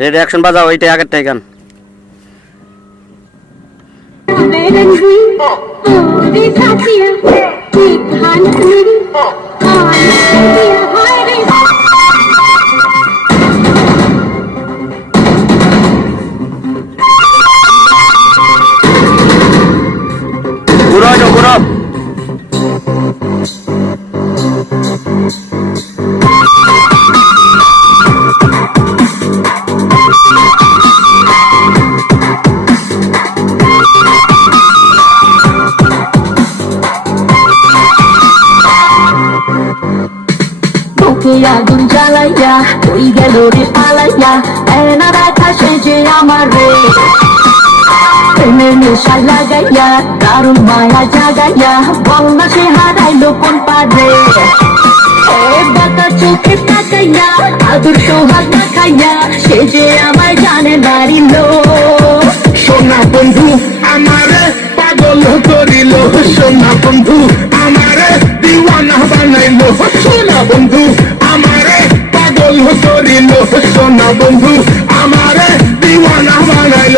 Ready action বাজাও, ওইটাই আগেরটাই গান। ঘুরো আগুন জ্বালাইয়া ওই গেল রে পালাইয়া এনা ব্যথা সেজে আমার রে প্রেমের নেশা লাগাইয়া দারুণ মায়া জাগাইয়া বলনা সে হারাইলো কোন পারে বাতা চোখে তাকাইয়া আদর সোহাগ দেখাইয়া সে যে আমায় জানে নারিল সোনা বন্ধু আমারে পাগল করিল, সোনা বন্ধু আমারে দিওয়ানা বানাইল, সোনা বন্ধু আমারে পাগল করিল, সোনা বন্ধু আমারে দিওয়ানা বানাইল।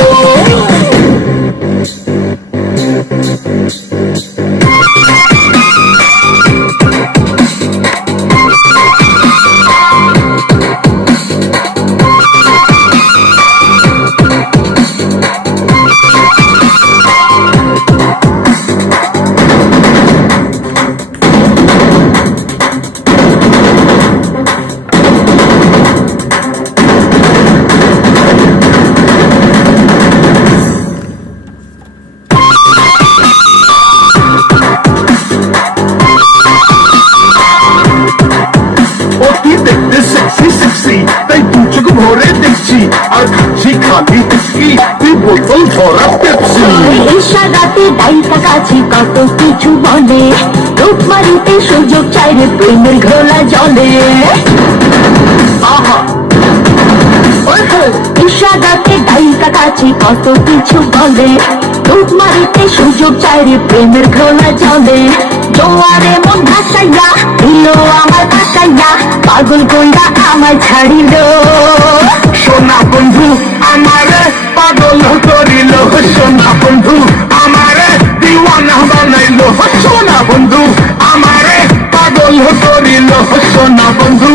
তাই দু চোখ ভরে দেখছি আর খাচ্ছি খালি দেখছি তুই বোতল ধরা পেপসি। ইশারাতে ডাইকা কাছে কত কিছু বলে, রূপ মারিতে সুযোগ চাইলে প্রেমের ঘোলা জলে। আহা ইশারাতে ডাইকা কাছে কত কিছু বলে, রূপ মারিতে সুযোগ চাইলে প্রেমের ঘোলা জলে। জোয়ারে মন ভাসাইয়া দিল আমার ভাসাইয়া পাগল কইরা আমায় ছাড়িল। সোনা বন্ধু আমারে পাগল করিল, সোনা বন্ধু আমারে দিওয়ানা বানাইল, সোনা বন্ধু আমারে পাগল করিল, সোনা বন্ধু